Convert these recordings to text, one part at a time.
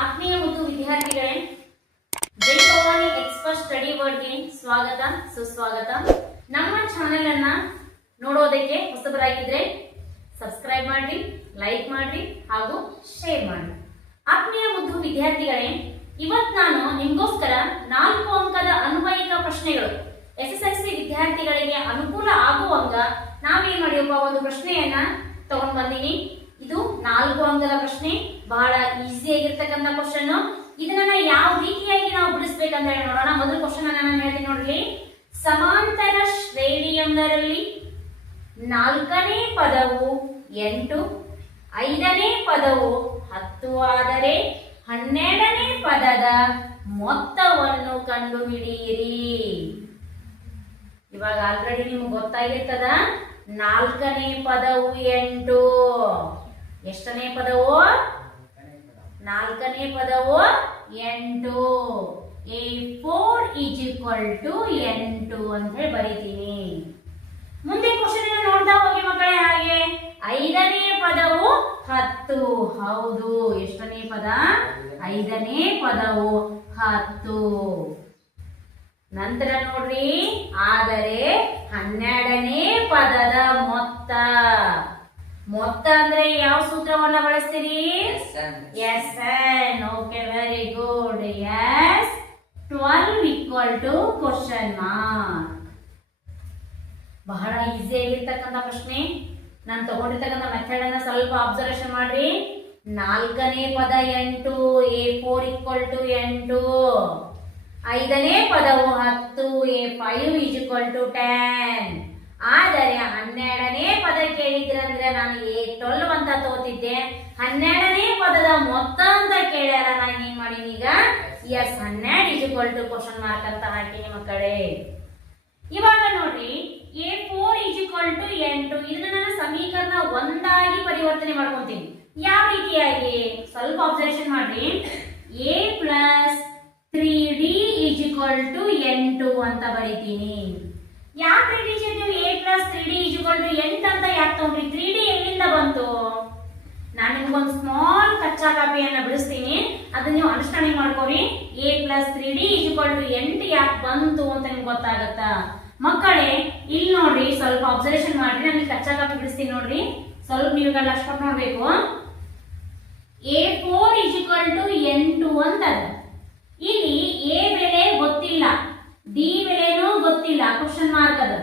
ಆತ್ಮೀಯ ಮತ್ತು ವಿದ್ಯಾರ್ಥಿಗಳೇ, ಜೈ ಭವಾನಿ ಎಕ್ಸ್ಪರ್ಟ್ ಸ್ಟಡಿ ವರ್ಡ್ಗೆ ಸ್ವಾಗತ ಸುಸ್ವಾಗತ. ನಮ್ಮ ಚಾನೆಲ್ ಅನ್ನ ನೋಡೋದಕ್ಕೆ ಹೊಸಬರಾಗಿದ್ರೆ ಸಬ್ಸ್ಕ್ರೈಬ್ ಮಾಡಿ, ಲೈಕ್ ಮಾಡಿ ಹಾಗೂ ಶೇರ್ ಮಾಡಿ. ಆತ್ಮೀಯ ಮತ್ತು ವಿದ್ಯಾರ್ಥಿಗಳೇ, ಇವತ್ತು ನಾನು ನಿಮಗೋಸ್ಕರ 4 ಅಂಕದ ಅನ್ವಯಿಕ ಪ್ರಶ್ನೆಗಳು SSLC ವಿದ್ಯಾರ್ಥಿಗಳಿಗೆ ಅನುಕೂಲ ಆಗುವಂಗ ನಾವೇನ್ ಮಾಡಿಯಪ್ಪ ಒಂದು ಪ್ರಶ್ನೆಯನ್ನ ತಗೊಂಡ್ ಬಂದೀನಿ. ಇದು 4 ಅಂಕದ ಪ್ರಶ್ನೆ, ಬಹಳ ಈಸಿ ಆಗಿರ್ತಕ್ಕಂಥ ಕ್ವಶನ್. ಇದನ್ನ ಯಾವ ರೀತಿಯಾಗಿ ನಾವು ಬಿಡಿಸ್ಬೇಕಂತ ಹೇಳಿ ನೋಡೋಣ. ಮೊದಲ ಕ್ವಶನ್ ನಾನು ಹೇಳ್ತೀನಿ ನೋಡ್ರಿ. ಸಮಾಂತರ ಶ್ರೇಣಿಯೊಂದರಲ್ಲಿ 4ನೇ ಪದವು 8, 5ನೇ ಪದವು 10 ಆದರೆ 12ನೇ ಪದದ ಮೊತ್ತವನ್ನು ಕಂಡುಹಿಡಿಯಿರಿ. ಇವಾಗ ಆಲ್ರೆಡಿ ನಿಮ್ಗೆ ಗೊತ್ತಾಗಿರ್ತದ. 4ನೇ ಪದವು 8. ಎಷ್ಟನೇ ಪದವು? 4ನೇ ಪದವು 8. A4 = 8 ಅಂತ ಹೇಳಿ ಬರೀತೀನಿ. ಮುಂದೆ ಕ್ವಶನ್ ನೋಡ್ತಾ ಹೋಗಿ ಮಕ್ಕಳೇ. ಹಾಗೆ 5ನೇ ಪದವು 10. ಹೌದು, ಎಷ್ಟನೇ ಪದ? 5ನೇ ಪದವು 10. ನಂತರ ನೋಡ್ರಿ, ಆದರೆ 12ನೇ ಪದದ ಮೊತ್ತ. ಮೊತ್ತ ಅಂದ್ರೆ ಯಾವ ಸೂತ್ರವನ್ನ ಬಳಸ್ತೀರಿ? SN. Okay, very good. S12 = ? ಬಹಳ ಈಸಿ ಆಗಿರ್ತಕ್ಕಂಥ ಪ್ರಶ್ನೆ. ನಾನು ತಗೊಂಡಿರ್ತಕ್ಕಂಥ ಮೆಥಡ್ ಅನ್ನ ಸ್ವಲ್ಪ ಅಬ್ಸರ್ವೇಷನ್ ಮಾಡ್ರಿ. 4ನೇ ಪದ 8, A4 = 8. 5ನೇ ಪದವು 10, A5 = 10. ಆದರೆ 12ನೇ ಪದ ಕೇಳಿದ್ರಂದ್ರೆ ನಾನು A12 ಅಂತ ತಗೋತಿದ್ದೆ. 12ನೇ ಪದದ ಮೊತ್ತ ಅಂತ ಕೇಳ್ಯಾರ, ನಾನು ಏನ್ ಮಾಡೀನಿ ಈಗ S12 = ? ಅಂತ ಹಾಕಿನಿ ಮಕ್ಕಳೇ. ಇವಾಗ ನೋಡ್ರಿ, A4 = 8. ಇದನ್ನ ನಾನು ಸಮೀಕರಣ 1 ಆಗಿ ಪರಿವರ್ತನೆ ಮಾಡ್ಕೊಂತೀನಿ. ಯಾವ ರೀತಿಯಾಗಿ ಸ್ವಲ್ಪ ಅಬ್ಸರ್ವೇಷನ್ ಮಾಡ್ರಿ. A + 3D = 8 ಅಂತ ಬರೀತೀನಿ. ಯಾಕೆ ಟೀಚರ್ ನೀವು A + 3D = 8 ಅಂತ ಯಾಕೆ ತಗೊಂಡ್ರಿ? 3D ಎಲ್ಲಿಂದ ಬಂತು? ನಾನು ನಿಮ್ಗೊಂದು ಸ್ಮಾಲ್ ಕಚ್ಚಾ ಕಾಪಿಯನ್ನ ಬಿಡಿಸ್ತೀನಿ, ಅದನ್ನ ನೀವು ಅಂಡರ್ಸ್ಟ್ಯಾಂಡಿಂಗ್ ಮಾಡ್ಕೋರಿ. A + 3D = 8 ಯಾಕೆ ಬಂತು ಅಂತ ನಿಮ್ಗೆ ಗೊತ್ತಾಗತ್ತಾ ಮಕ್ಕಳೇ? ಇಲ್ಲಿ ನೋಡ್ರಿ, ಸ್ವಲ್ಪ ಅಬ್ಸರ್ವೇಷನ್ ಮಾಡ್ರಿ. ನಾನು ಕಚ್ಚಾ ಕಾಪಿ ಬಿಡಿಸ್ತೀನಿ ನೋಡ್ರಿ, ಸ್ವಲ್ಪ ನೀವು ಲಕ್ಷ ಕೊಟ್ಟು ನೋಡ್ಬೇಕು. A4 = 8 ಅಂತ. ಇಲ್ಲಿ A ಬೆಲೆ ಗೊತ್ತಿಲ್ಲ, D ಬೆಲೆನೂ ಗೊತ್ತಿಲ್ಲ, ಕ್ವಶನ್ ಮಾರ್ಕ್ ಅದು.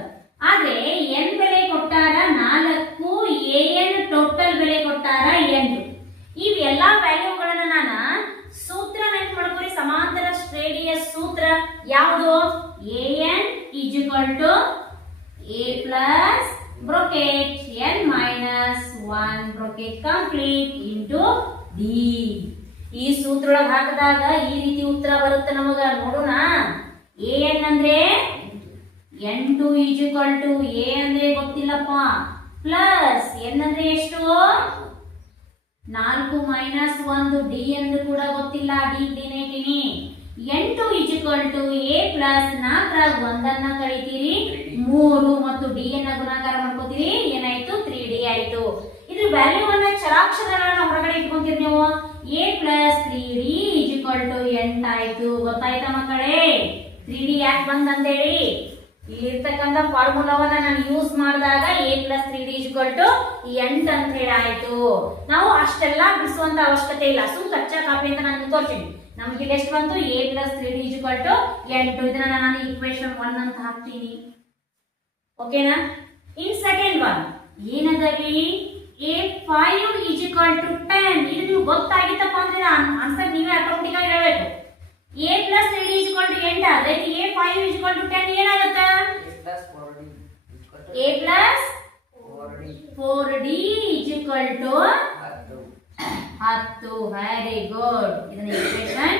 ಆದ್ರೆ N ಬೆಲೆ ಕೊಟ್ಟಾರ 4, AN ಟೋಟಲ್ ಬೆಲೆ ಕೊಟ್ಟಾರ 8. ಇವೆಲ್ಲಾ ವ್ಯಾಲ್ಯೂಗಳನ್ನ ನಾನು ಸೂತ್ರ ನೆನಪು ಮಾಡ್ಕೊರಿ. ಸಮಾಂತರ ಶ್ರೇಣಿಯ ಸೂತ್ರ ಯಾವುದು? AN = A plus bracket N minus 1 bracket complete into D. ಈ ಸೂತ್ರ ಒಳಗೆ ಹಾಕಿದಾಗ ಈ ರೀತಿ ಉತ್ತರ ಬರುತ್ತೆ ನಮಗ. ನೋಡೋಣ. AN ಅಂದ್ರೆ 8 = A ಅಂದ್ರೆ ಗೊತ್ತಿಲ್ಲಪ್ಪ, ಪ್ಲಸ್ N ಅಂದ್ರೆ ಎಷ್ಟು? 4 - 1. D ಅಂದ್ರೆ ಕೂಡ ಗೊತ್ತಿಲ್ಲ, D ನೇಟಿನಿ. 8 = A ಪ್ಲಸ್ 4 ಒಂದನ್ನ ಕಳಿತೀರಿ 3 ಮತ್ತು D ಅನ್ನ ಗುಣಾಕಾರ ಮಾಡ್ಕೋತೀರಿ. ಏನಾಯ್ತು? 3D ಆಯ್ತು. ಇದ್ರ ವ್ಯಾಲ್ಯೂ ಅನ್ನ ಚರಾಕ್ಷರಗಳನ್ನ ಹೊರಗಡೆ ಇಟ್ಕೊಂತೀರಿ ನೀವು. A + 3D = 8 ಆಯ್ತು. ಗೊತ್ತಾಯ್ತಾ ಮಕ್ಕಳೇ? 3D ಯಾಕೆ ಬಂದಂತೇಳಿ ಇಲ್ಲಿರ್ತಕ್ಕಂಥ ಫಾರ್ಮುಲಾವನ್ನ ನಾನು ಯೂಸ್ ಮಾಡಿದಾಗ A + 3D = 8 ಅಂತ ಹೇಳಿ ಆಯ್ತು. ನಾವು ಅಷ್ಟೆಲ್ಲ ಬಿಡಿಸುವಂತ ಅವಶ್ಯಕತೆ ಇಲ್ಲ. ಕಚ್ಚಾ ಕಾಪಿ ಅಂತ ನಾನು ತೋರಿಸ್ತೀನಿ. ನಮ್ಗೆ ಇಲ್ಲಿ ಎಷ್ಟು ಬಂತು? A + 3D = 8. ಇದನ್ನ ನಾನು ಈಕ್ವೇಶನ್ 1 ಅಂತ ಹಾಕ್ತೀನಿ. ಓಕೆನಾ? ಇನ್ ಸೆಕೆಂಡ್ ಒನ್ ಏನದರಿ? A5 = 10. ಇದು ನೀವು ಗೊತ್ತಾಗಿತ್ತಪ್ಪ ಅಂದ್ರೆ ಆನ್ಸರ್ ನೀವೇ ಆಟೋಮೆಟಿಕ್ ಆಗಿ ಹೇಳ್ಬೇಕು. A + 3D = 8 ಆದ್ರೆ A5 = 10 ಏನಾಗುತ್ತೆ? A + 4D = 10. Very good. ಇದನ್ನ ಈಕ್ವೇಶನ್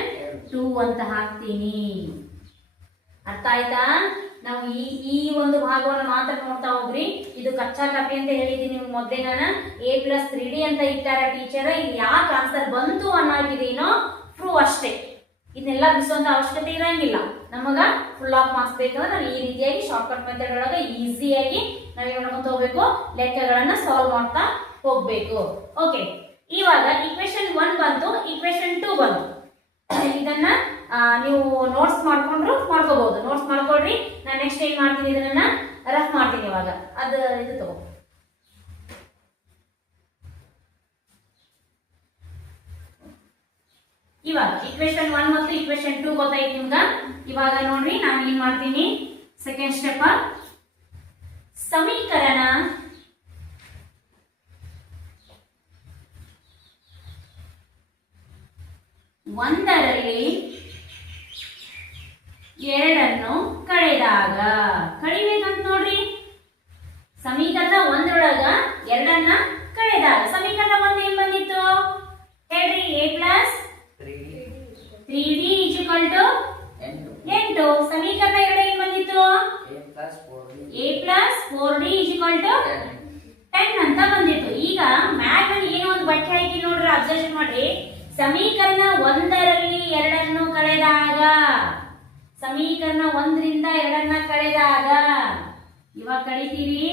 2 ಅಂತ ಹಾಕ್ತೀನಿ. ಅರ್ಥ ಆಯ್ತಾ? ನಾವು ಈ ಒಂದು ಭಾಗವನ್ನು ಮಾತ್ರ ನೋಡ್ತಾ ಹೋಗ್ರಿ. ಇದು ಕಚ್ಚಾ ಕಾಪಿ ಅಂತ ಹೇಳಿದ್ದೀನಿ ನಿಮ್ಗೆ ಮೊದಲೇ. ನಾನು A + 3D ಅಂತ ಇಟ್ಟಾರ ಟೀಚರ್. ಇಲ್ಲಿ ಯಾಕೆ ಆನ್ಸರ್ ಬಂತು ಅನ್ನೋಕಿದೇನೋ ಪ್ರೂವ್ ಅಷ್ಟೇ. ಇದನ್ನೆಲ್ಲ ಬಿಡಿಸುವಂತ ಅವಶ್ಯಕತೆ ಇರಂಗಿಲ್ಲ. ನಮಗ ಫುಲ್ ಆಫ್ ಮಾರ್ಕ್ಸ್ ಬೇಕಂದ್ರೆ ನಾವು ಈ ರೀತಿಯಾಗಿ ಶಾರ್ಟ್ಕಟ್ ಮೆಥಡ್ ಒಳಗೆ ಈಸಿಯಾಗಿ ನಾವೇನ್ ಮಾಡ್ಕೊಂತ ಹೋಗ್ಬೇಕು, ಲೆಕ್ಕಗಳನ್ನ ಸಾಲ್ವ್ ಮಾಡ್ತಾ ಹೋಗ್ಬೇಕು. ಓಕೆ, ಇವಾಗ ಈಕ್ವೇಶನ್ 1 ಬಂತು, ಈಕ್ವೇಶನ್ 2 ಬಂತು. ಇದನ್ನ ನೀವು ನೋಟ್ಸ್ ಮಾಡ್ಕೋಬಹುದು. ನೋಟ್ಸ್ ಮಾಡ್ಕೊಳ್ರಿ. ನಾನು ನೆಕ್ಸ್ಟ್ ಏನ್ ಮಾಡ್ತೀನಿ, ಇದನ್ನ ರಫ್ ಮಾಡ್ತೀನಿ. ಇವಾಗ ಅದು ಇದು ತಗೋ. ಇವಾಗ ಇಕ್ವೇಶನ್ 1 ಮತ್ತು ಇಕ್ವೇಶನ್ 2 ಗೊತ್ತಾಯ್ತು ನಿಮ್ಗ. ಇವಾಗ ನೋಡ್ರಿ ನಾನು ಏನ್ ಮಾಡ್ತೀನಿ, ಸೆಕೆಂಡ್ ಸ್ಟೆಪ್, ಸಮೀಕರಣ ಒಂದರಲ್ಲಿ ಎರಡನ್ನು ಕಳೆದಾಗ ಕಳಿಬೇಕಂತ ನೋಡ್ರಿ. ಸಮೀಕರಣ ಒಂದರೊಳಗ ಎರಡನ್ನ ಕಳೆದಾಗ ಸಮೀಕರಣ ಒಂದ್ ಏನ್ ಬಂದಿತ್ತು ಹೇಳ್ರಿ? a plus 3d = 8. ಸಮೀಕರಣ ಎರಡು ಏನ್ ಬಂದಿತ್ತು? a plus 4d = 10 ಅಂತ ಬಂದಿತ್ತು. ಈಗ ಮ್ಯಾಥ್ ಅಲ್ಲಿ ಏನೋ ಒಂದು ಬಟ್ಟೆ ಹಾಕಿ ನೋಡ್ರಿ, ಅಬ್ಸರ್ವ್ ಮಾಡ್ರಿ. ಸಮೀಕರಣ ಒಂದರಲ್ಲಿ ಎರಡನ್ನು ಕಳೆದಾಗ, ಸಮೀಕರಣ ಒಂದರಿಂದ ಎರಡನ್ನ ಕಳೆದಾಗ ಇವಾಗ ಕಳಿತೀವಿ.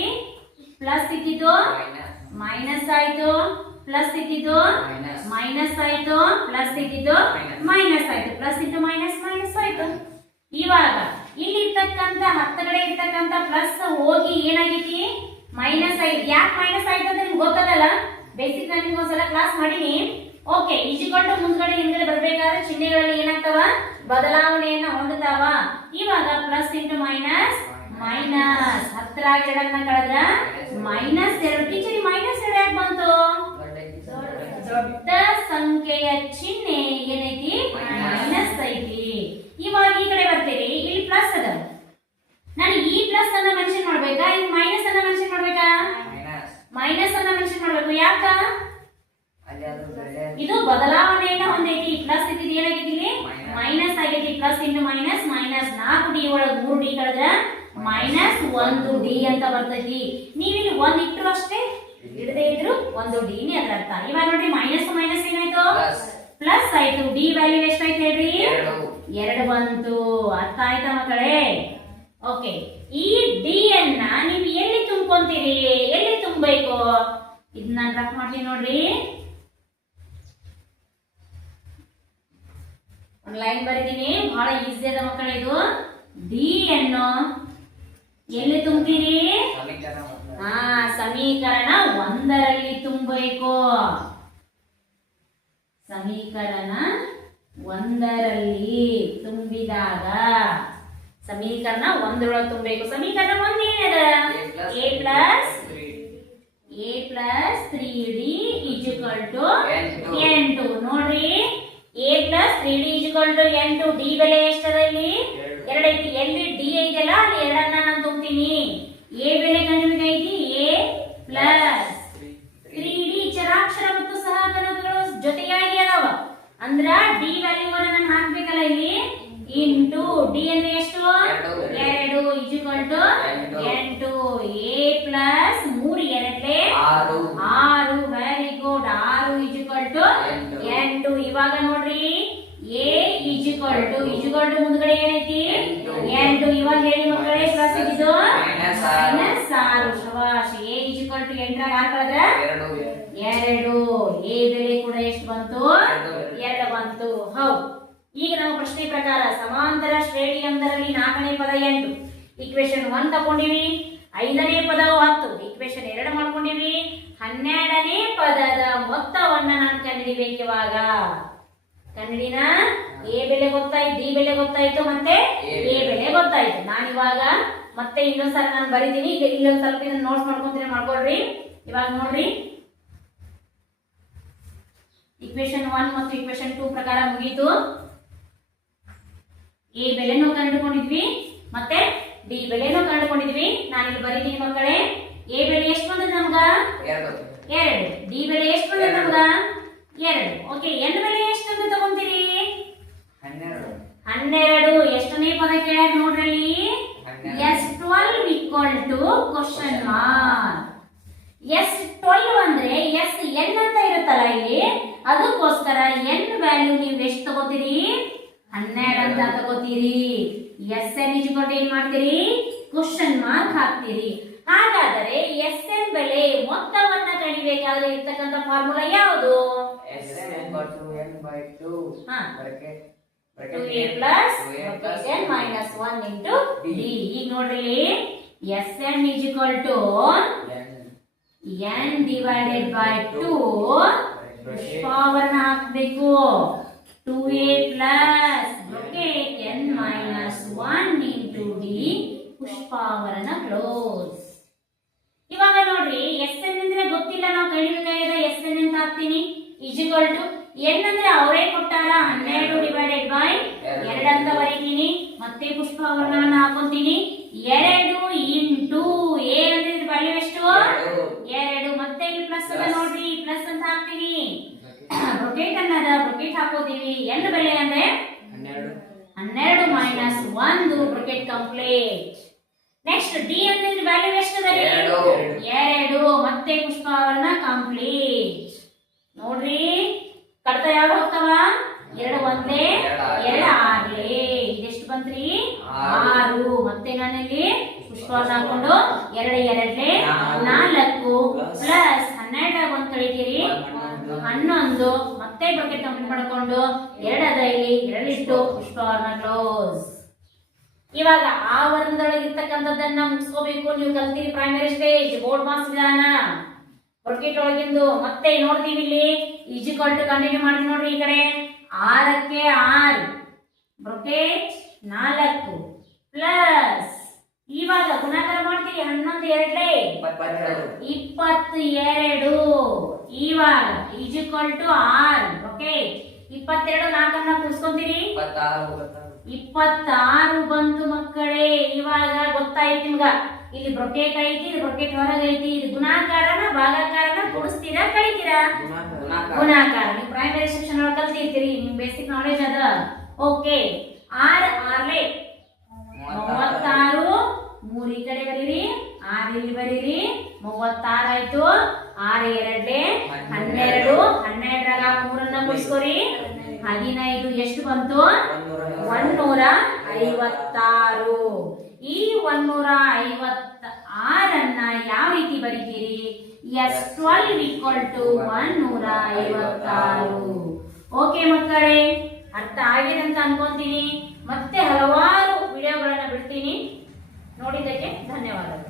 ಪ್ಲಸ್ ಸಿಕ್ಕಿತು, ಮೈನಸ್ ಆಯ್ತು, ಪ್ಲಸ್ ಸಿಕ್ಕಿತು, ಮೈನಸ್ ಆಯ್ತು, ಪ್ಲಸ್ ಸಿಕ್ಕಿತು, ಮೈನಸ್ ಆಯ್ತು, ಪ್ಲಸ್ ಇಂಟು ಮೈನಸ್ ಮೈನಸ್ ಆಯ್ತು. ಇವಾಗ ಇಲ್ಲಿ ಇರ್ತಕ್ಕಂತ ಹತ್ತಗಡೆ ಇರ್ತಕ್ಕಂತ ಪ್ಲಸ್ ಹೋಗಿ ಏನಾಗೈತಿ? ಮೈನಸ್ ಆಯ್ತು. ಯಾಕೆ ಮೈನಸ್ ಆಯ್ತು ಅಂತ ನಿಮ್ಗೆ ಗೊತ್ತದಲ್ಲ, ಬೇಸಿಕ್ ನಾನು ನಿಮ್ಗೆ ಒಂದ್ಸಲ ಕ್ಲಾಸ್ ಮಾಡೀನಿ. ಓಕೆ, ಈಜಿಕೊಂಡು ಮುಂದ್ಗಡೆ ಹಿಂದ್ಗಡೆ ಬರ್ಬೇಕಾದ್ರೆ ಚಿಹ್ನೆಗಳಲ್ಲಿ ಏನಾಗ್ತಾವ? ಬದಲಾವಣೆಯನ್ನ ಹೊಂದುತ್ತಾವ. ಇವಾಗ ಪ್ಲಸ್ ಇಂಟು ಮೈನಸ್ ಮೈನಸ್, ಹತ್ತರ ಎರಡನ್ನ ಕಳೆದ್ರ ಮೈನಸ್ 2. ಟೀಚರ್ ಮೈನಸ್ 2 ಯಾಕೆ ಬಂತು? ದೊಡ್ಡ ಸಂಖ್ಯೆಯ ಚಿಹ್ನೆ ಏನೈತಿ? ಮೈನಸ್ ಐತಿ. ಇವಾಗ ಈ ಕಡೆ ಬರ್ತೀರಿ, ಇಲ್ಲಿ ಪ್ಲಸ್ ಅದ. ನಾನು ಈ ಪ್ಲಸ್ ಅನ್ನ ಮೆನ್ಷನ್ ಮಾಡ್ಬೇಕಾ, ಇಲ್ಲಿ ಮೈನಸ್ ಅನ್ನ ಮೆನ್ಷನ್ ಮಾಡ್ಬೇಕಾ? ಮೈನಸ್ ಅನ್ನ ಮೆನ್ಷನ್ ಮಾಡ್ಬೇಕು. ಯಾಕ? ಇದು ಬದಲಾವಣೆಯನ್ನ ಹೊಂದೈತಿ. ಪ್ಲಸ್ ಇದ್ದಿದ್ದು ಏನಾಗೈತಿ? ಮೈನಸ್ ಆಗೈತಿ. Plus into minus minus. 4d ಒಳಗೆ 3d ಕಳೆದ್ರ ಮೈನಸ್ 1d ಅಂತ ಬರ್ತೈತಿ. ನೀವಿಲ್ಲಿ 1 ಇಟ್ಟರು ಅಷ್ಟೇ, ಇಡದೇ ಇದ್ರು 1d ನೇ ಅದರ ಅರ್ಥ. ಇವಾಗ ನೋಡ್ರಿ, ಮೈನಸ್ ಮೈನಸ್ ಏನಾಯ್ತು? ಪ್ಲಸ್ ಆಯ್ತು. ಡಿ ವ್ಯಾಲ್ಯೂ ಎಷ್ಟಾಯ್ತು ಹೇಳ್ರಿ? 2 ಬಂತು. ಅರ್ಥ ಆಯ್ತಾ ಮಕ್ಕಳೇ? ಓಕೆ, ಈ ಡಿ ಅನ್ನ ನೀವು ಎಲ್ಲಿ ತುಂಬ್ಕೊಂತೀರಿ? ಎಲ್ಲಿ ತುಂಬಬೇಕು? ಇದನ್ನ ರಫ್ ಮಾಡ್ತೀನಿ ನೋಡ್ರಿ. ಒಂದು ಲೈನ್ ಬರೀತೀನಿ, ಬಹಳ ಈಸಿ ಅದ ಮಕ್ಕಳೇ. ಇದು ಡಿ ಅನ್ನು ಎಲ್ಲಿ ತುಂಬ್ತೀರಿ? ಸಮೀಕರಣ ಒಂದರಲ್ಲಿ ತುಂಬಬೇಕು. ಸಮೀಕರಣ ಒಂದರಲ್ಲಿ ತುಂಬಿದಾಗ ಸಮೀಕರಣ ಒಂದರೊಳಗೆ ತುಂಬಬೇಕು. ಸಮೀಕರಣ ಒಂದ್ ಏನದ? a plus 3d = 8. ನೋಡ್ರಿ, a plus 3d = 8. ಡಿ ಬೆಲೆ ಎಷ್ಟದ? ಇಲ್ಲಿ 2 ಐತಿ. ಎಲ್ಲಿ ಡಿ ಐತಲ್ಲ ಅಲ್ಲಿ 2 ನಾನು ತುಂಬ್ತೀನಿ. a ಬೆಲೆ ಕಂಡುಹಿಡಿದೈತಿ. a plus 3d ಚರಾಕ್ಷರ ಮತ್ತು ಸಹಗಣಕಗಳು ಜೊತೆಯಾಗಿ ಅದಾವ. ಅಂದ್ರ ಡಿ ವ್ಯಾಲ್ಯೂ ನಾನು ಹಾಕ್ಬೇಕಲ್ಲ ಇಲ್ಲಿ. ಇಂಟು ಡಿ ಅಂದ್ರೆ ಎಷ್ಟು? 2 = 8. a plus 3 2 6. Very good. 6 = 8. ಇವಾಗ ನೋಡ್ರಿ, a = ಮುಂದ್ಗಡೆ ಏನೈತಿ? 8. ಇವಾಗ ಹೇಳಿ ಮಕ್ಕಳೇ, ಪ್ಲಸ್ ಇದ್ದು ಮೈನಸ್ 6. ಶಬಾಷ್. a = 8 ಯಾರು ಕಳೆದ್ರ? 2. a ಬೆಲೆ ಕೂಡ ಎಷ್ಟು ಬಂತು? 2 ಬಂತು. ಹೌದು. ಈಗ ನಾವು ಪ್ರಶ್ನೆ ಪ್ರಕಾರ ಸಮಾಂತರ ಶ್ರೇಣಿ ಒಂದರಲ್ಲಿ 4ನೇ ಪದ 8. ಇಕ್ವೇಶನ್ 1 ತಗೊಂಡಿವಿ. 5ನೇ ಪದವು 10. ಇಕ್ವೇಶನ್ 2 ಮಾಡ್ಕೊಂಡಿವಿ. 12ನೇ ಪದದ ಮೊತ್ತವನ್ನ ನಾನು ಕಂಡುಹಿಡಿಬೇಕು. ಇವಾಗ ಕಂಡುಹಿಡಿನ. ಎ ಬೆಲೆ ಗೊತ್ತಾಯ್ತು, ಡಿ ಬೆಲೆ ಗೊತ್ತಾಯ್ತು, ಮತ್ತೆ ಎ ಬೆಲೆ ಗೊತ್ತಾಯ್ತು. ನಾನು ಇವಾಗ ಮತ್ತೆ ಇನ್ನೊಂದ್ಸಲ ನಾನು ಬರೀತೀನಿ. ಇಲ್ಲೊಂದು ಸ್ವಲ್ಪ ಇದನ್ನ ನೋಟ್ಸ್ ಮಾಡ್ಕೊಂತೀನಿ, ಮಾಡ್ಕೊಳ್ರಿ. ಇವಾಗ ನೋಡ್ರಿ, ಇಕ್ವೇಶನ್ 1 ಮತ್ತು ಇಕ್ವೇಶನ್ 2 ಪ್ರಕಾರ ಮುಗೀತು. ಎ ಬೆಲೆನೂ ಕಂಡುಕೊಂಡಿದ್ವಿ, ಮತ್ತೆ ಡಿ ಬೆಲೆನೂ ಕಂಡುಕೊಂಡಿದ್ವಿ. ನಾನು ಇಲ್ಲಿ ಬರೀತೀನಿ ಮಕ್ಕಳೇ. ಎ ಬೆಲೆ ಎಷ್ಟು ಬಂದದ ನಮ್ಗ? 2. ಡಿ ಬೆಲೆ ಎಷ್ಟು ಬಂದದ ನಮ್ಗ? 2. ಓಕೆ, ಎನ್ ಬೆಲೆ ಎಷ್ಟು ಅಂತ ತಗೊಂತೀರಿ? 12. ಎಷ್ಟನೇ ಪದ ಕೇಳ್ಯಾರ ನೋಡ್ರಿ? S12 = question mark. S12 ಅಂದ್ರೆ ಎಸ್ ಎನ್ ಅಂತ ಇರುತ್ತಲ್ಲ ಇಲ್ಲಿ, ಅದಕ್ಕೋಸ್ಕರ ಎನ್ ವ್ಯಾಲ್ಯೂ ನೀವು ಎಷ್ಟು ತಗೋತೀರಿ? 12 ಅಂತ ತಗೋತೀರಿ. ಎಸ್ ಎನ್ = ಏನ್ ಮಾಡ್ತೀರಿ? ಕ್ವಶನ್ ಮಾರ್ಕ್ ಹಾಕ್ತೀರಿ. ಹಾಗಾದರೆ ಎಸ್ ಎನ್ ಬೆಲೆ ಮೊತ್ತವನ್ನ ಕಂಡುಹಿಡಿಯಬೇಕಾದ್ರೆ ಇರ್ತಕ್ಕಂಥ ಫಾರ್ಮುಲಾ ಯಾವುದು? by 2 ಹಾ bracket 2a plus n minus 1 into d. ಈಗ ನೋಡ್ರಿ Sm is equal to n divided by 2 ಪುಷ್ಪಾವರಣ ಹಾಕಬೇಕು 2a plus bracket n minus 1 into d ಪುಷ್ಪಾವರಣ ಕ್ಲೋಸ್. ಇವಾಗ ನೋಡ್ರಿ Sn ಅಂದ್ರೆ ಗೊತ್ತಿಲ್ಲ, ನಾವು ಕೈಲಿಬೇಕಾಗಿದೆ Sn ಅಂತ ಹಾಕ್ತೀನಿ is equal to n ಅಂದ್ರೆ ಅವರೇ ಕೊಟ್ಟಾರ 12 ಡಿವೈಡೆಡ್ ಬೈ 2 ಅಂತ ಬರೀತೀನಿ. ಮತ್ತೆ ಪುಷ್ಪಾವರಣವನ್ನು ಹಾಕೊಂತೀನಿ 2 ಇಂಟು a ಅಂದ್ರೆ ವ್ಯಾಲ್ಯೂ ಎಷ್ಟು 2. ಮತ್ತೆ ಇಲ್ಲಿ ಪ್ಲಸ್ ಅದ ನೋಡ್ರಿ, ಪ್ಲಸ್ ಅಂತ ಹಾಕ್ತೀನಿ. ಬ್ರಾಕೆಟ್ ಅನ್ನದ ಬ್ರಾಕೆಟ್ ಹಾಕೋತೀವಿ. n ಬೆಲೆ ಅಂದ್ರೆ 12 minus 1 bracket complete. Next d ಅಂದ್ರೆ ವ್ಯಾಲ್ಯೂ ಎಷ್ಟು ಅದ 2. ಮತ್ತೆ ಪುಷ್ಪಾವರಣ ಕಂಪ್ಲೀಟ್. ನೋಡ್ರಿ ಕಡ್ತ ಯಾವ ಹೋಗ್ತಾವ 2 ಒಂದೇ 2 6 ಇದೆಷ್ಟು ಬಂತ್ರಿ 6. ಮತ್ತೆ ನಾನಿಲ್ಲಿ ಪುಷ್ಪವನ್ನ ಹಾಕೊಂಡು 2 2 4 ಪ್ಲಸ್ 12 1 ಕಳಿತೀರಿ 11. ಮತ್ತೆ ಬ್ರಾಕೆಟ್ ಕಂಪ್ಲೀಟ್ ಮಾಡ್ಕೊಂಡು 2 ಅದ ಇಲ್ಲಿ 2 ಇಟ್ಟು ಪುಷ್ಪವನ್ನ ಕ್ಲೋಸ್. ಇವಾಗ ಆ ವರ್ಗದೊಳಗೆ ಇರ್ತಕ್ಕಂಥದ್ದನ್ನ ಮುಗಿಸ್ಕೋಬೇಕು. ನೀವು ಕಲ್ತೀರಿ ಪ್ರೈಮರಿ ಸ್ಟೇಜ್ ಬೋರ್ಡ್ ಮಾಸ್ ವಿಧಾನ ಬ್ರಾಕೆಟ್ ಒಳಗಿಂದು. ಮತ್ತೆ ನೋಡ್ತೀವಿ ಇಲ್ಲಿ ಈಸ್ ಈಕ್ವಲ್ ಟು ಕಂಟಿನ್ಯೂ ಮಾಡ್ತೀವಿ ನೋಡ್ರಿ. ಈ ಕಡೆ 6ಕ್ಕೆ 6 ಬ್ರಾಕೆಟ್ 4 ಪ್ಲಸ್ ಇವಾಗ ಗುಣಾಕಾರ ಮಾಡ್ತೀವಿ 11 2 22. ಇವಾಗ ಈಸ್ ಈಕ್ವಲ್ ಟು 6 ಬ್ರಾಕೆಟ್ 22 4 ಕೂಡಿಸ್ಕೊಂತೀರಿ 26 ಬಂತು ಮಕ್ಕಳೇ. ಇವಾಗ ಗೊತ್ತಾಯ್ತು ನಿಮ್ಗ ಇಲ್ಲಿ ಬ್ರಾಕೆಟ್ ಐತಿ, ಇದು ಬ್ರಾಕೆಟ್ ಹೊರಗೆ ಐತಿ. ಇದು ಗುಣಾಕಾರನ ಭಾಗಾಕಾರನ ಕೂಡಿಸ್ತೀರಾ ಕಳಿತೀರಾ ಗುಣಾಕಾರ. ನೀವು ಪ್ರೈಮರಿ ಸೆಕ್ಷನ್ ಒಳಗೆ ಕಲ್ತಿರ್ತೀರಿ, ನಿಮ್ ಬೇಸಿಕ್ ನಾಲೆಜ್ ಅದ. ಓಕೆ 6 6 36 3 ಈ ಕಡೆ ಬರೀರಿ 6 ಇಲ್ಲಿ ಬರೀರಿ 36 ಆಯ್ತು. 6 2 12 12ರಾಗ 3 ಕೂಡಿಸ್ಕೋರಿ 15. ಎಷ್ಟು ಬಂತು 156. ಈ 156 ಅನ್ನ ಯಾವ ರೀತಿ ಬರೀತೀರಿ S12 equal to 156. ಓಕೆ ಮಕ್ಕಳೇ, ಅರ್ಥ ಆಗಿದೆ ಅಂತ ಅನ್ಕೊಂತೀನಿ. ಮತ್ತೆ ಹಲವಾರು ವಿಡಿಯೋಗಳನ್ನ ಬಿಡ್ತೀನಿ. ನೋಡಿದ್ದಕ್ಕೆ ಧನ್ಯವಾದಗಳು.